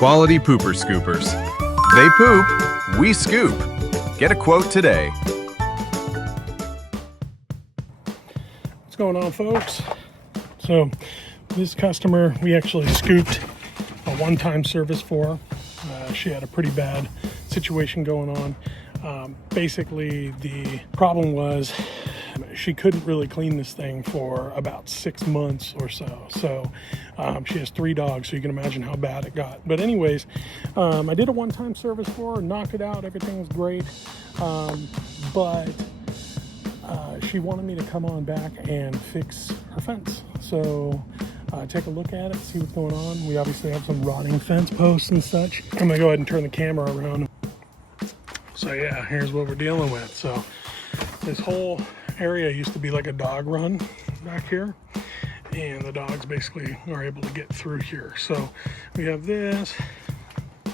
Quality pooper scoopers. They poop, we scoop. Get a quote today. What's going on, folks? So this customer, we actually scooped a one-time service for. She had a pretty bad situation going on. Basically, the problem was she couldn't really clean this thing for about 6 months or so. So she has 3 dogs, so you can imagine how bad it got. But anyways, I did a one-time service for her, knocked it out, everything was great. But she wanted me to come on back and fix her fence. So take a look at it, see what's going on. We obviously have some rotting fence posts and such. I'm gonna go ahead and turn the camera around. So yeah, here's what we're dealing with. So this whole area used to be like a dog run back here, and the dogs basically are able to get through here. So we have this,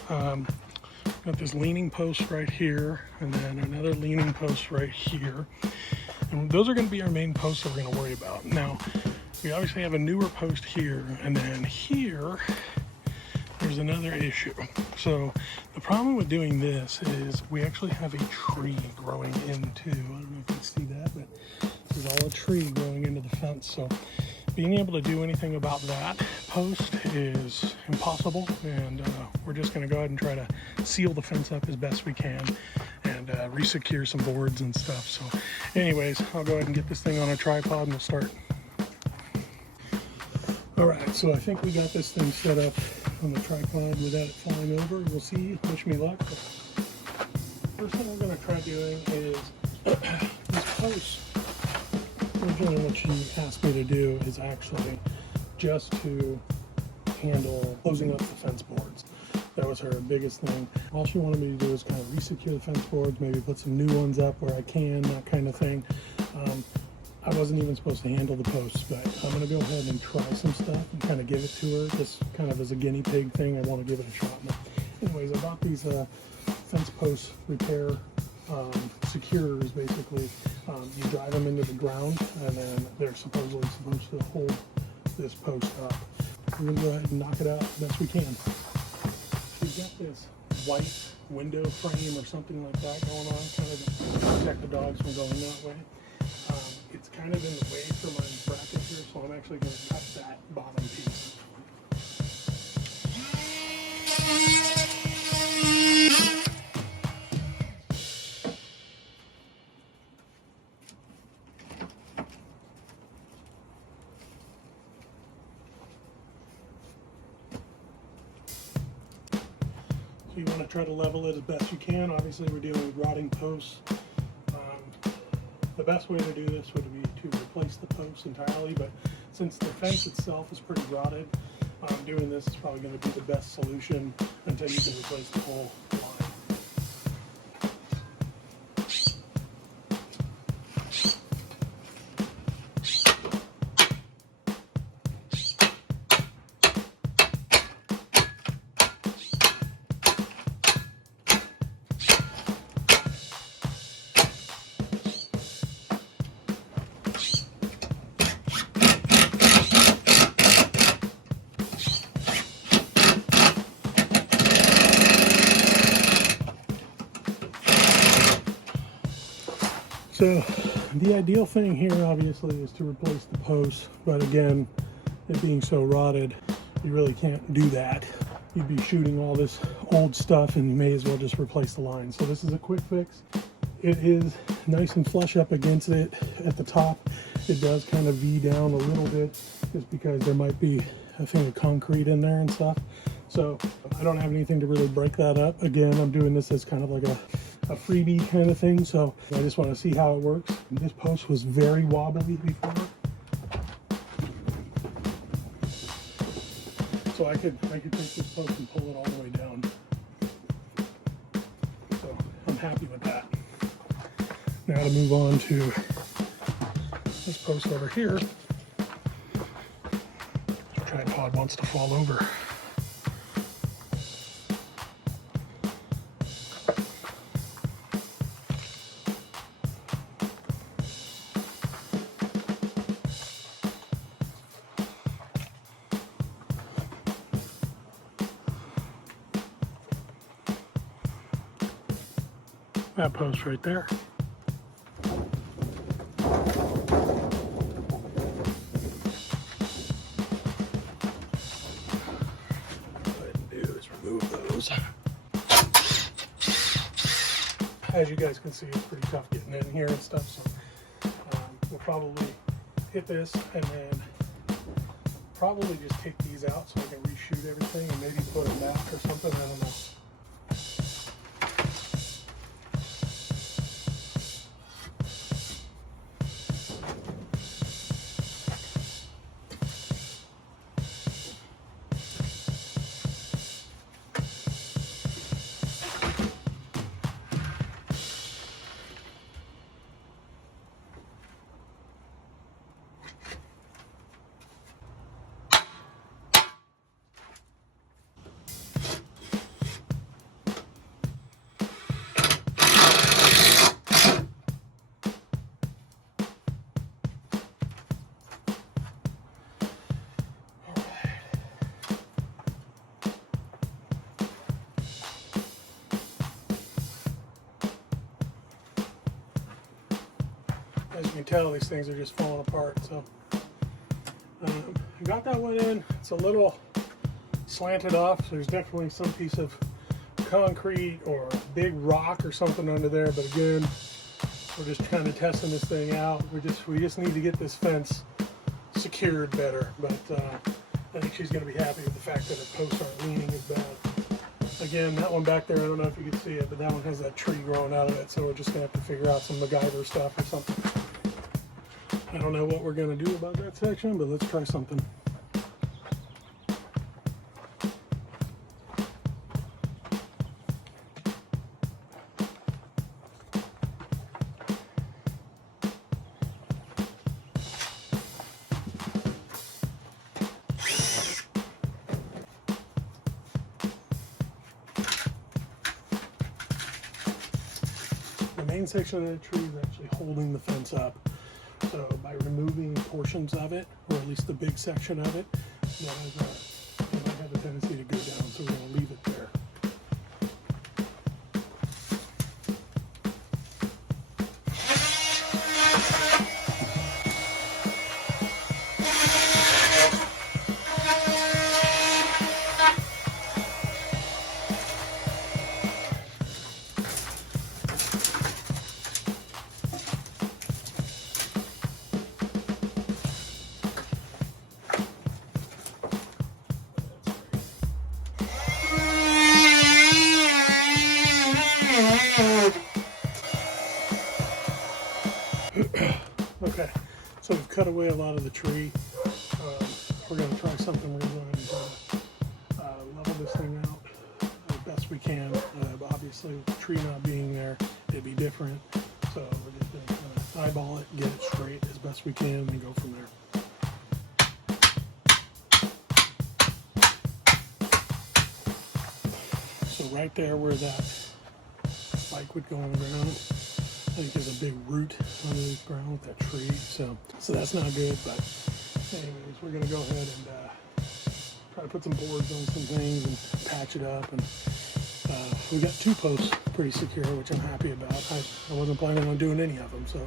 got this leaning post right here, and then another leaning post right here. And those are going to be our main posts that we're going to worry about. Now, we obviously have a newer post here, and then here, there's another issue. So the problem with doing this is we actually have a tree growing into, I don't know if you can see that, but this is all a tree growing into the fence. So being able to do anything about that post is impossible, and we're just going to go ahead and try to seal the fence up as best we can and re-secure some boards and stuff. So anyways, I'll go ahead and get this thing on a tripod and we'll start. All right, so I think we got this thing set up on the tripod without it falling over. We'll see. Wish me luck. But first thing we're going to try doing is this post. Originally, what she asked me to do is actually just to handle closing up the fence boards. That was her biggest thing. All she wanted me to do is kind of re-secure the fence boards, maybe put some new ones up where I can, that kind of thing. I wasn't even supposed to handle the posts, but I'm going to go ahead and try some stuff and kind of give it to her, just kind of as a guinea pig thing. I want to give it a shot. But anyways, I bought these fence post repair securers. Basically, you drive them into the ground, and then they're supposedly supposed to hold this post up. We're going to go ahead and knock it out as best we can. We've got this white window frame or something like that going on, kind of to protect the dogs from going that way. It's kind of in the way for my bracket here, so I'm actually going to cut that bottom piece. So you want to try to level it as best you can. Obviously, we're dealing with rotting posts. The best way to do this would be to replace the posts entirely, but since the fence itself is pretty rotted, doing this is probably going to be the best solution until you can replace the whole line. So the ideal thing here obviously is to replace the posts, but again, it being so rotted, you really can't do that. You'd be shooting all this old stuff and you may as well just replace the line. So this is a quick fix. It is nice and flush up against it at the top. It does kind of V down a little bit just because there might be a thing of concrete in there and stuff. So I don't have anything to really break that up. Again, I'm doing this as kind of like a freebie kind of thing, so I just want to see how it works. And this post was very wobbly before, so I could take this post and pull it all the way down. So I'm happy with that. Now to move on to this post over here. The tripod wants to fall over. that post right there. As you guys can see, it's pretty tough getting in here and stuff, so we'll probably hit this and then probably just take these out so I can reshoot everything and maybe put them back or something, I don't know. As you can tell, these things are just falling apart. So I got that one in. It's a little slanted off, so there's definitely some piece of concrete or a big rock or something under there. But again, we're just kind of testing this thing out. We just need to get this fence secured better. But I think she's going to be happy with the fact that the posts aren't leaning as bad. Again, that one back there, I don't know if you can see it, but that one has that tree growing out of it, so we're just going to have to figure out some MacGyver stuff or something. I don't know what we're going to do about that section, but let's try something. The main section of the tree is actually holding the fence up. So by removing portions of it, or at least the big section of it, it might have a tendency to go down, so we're going to leave it there. Okay, so we've cut away a lot of the tree. We're going to try something. We're going to level this thing out as best we can. Obviously, with the tree not being there, it'd be different. So we're just going to kind of eyeball it, get it straight as best we can, and go from there. So right there where that spike would go on the ground, I think there's a big root underneath the ground with that tree, so that's not good. But anyways, we're gonna go ahead and try to put some boards on some things and patch it up. And we got 2 posts pretty secure, which I'm happy about. I wasn't planning on doing any of them, so.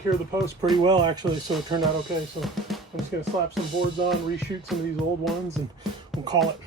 secure the post pretty well actually, so it turned out okay. So I'm just gonna slap some boards on, reshoot some of these old ones, and we'll call it.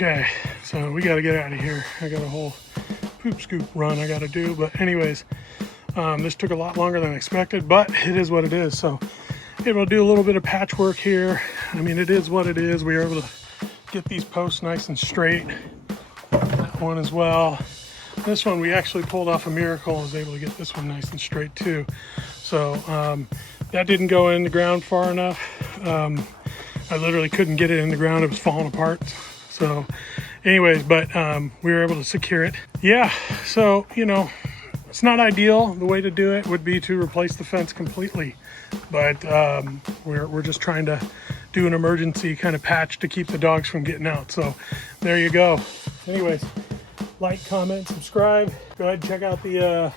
Okay, so we got to get out of here. I got a whole poop scoop run I got to do. But anyways, this took a lot longer than expected, but it is what it is. So able to do a little bit of patchwork here. I mean, it is what it is. We were able to get these posts nice and straight. That one as well. This one we actually pulled off a miracle. I was able to get this one nice and straight too. So that didn't go in the ground far enough. I literally couldn't get it in the ground. It was falling apart. So anyways, but we were able to secure it. Yeah, so, you know, it's not ideal. The way to do it would be to replace the fence completely. But we're just trying to do an emergency kind of patch to keep the dogs from getting out. So there you go. Anyways, like, comment, subscribe. Go ahead and check out the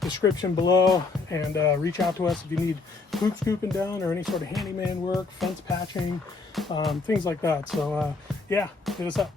description below and reach out to us if you need poop scooping done or any sort of handyman work, fence patching, things like that. So yeah, hit us up.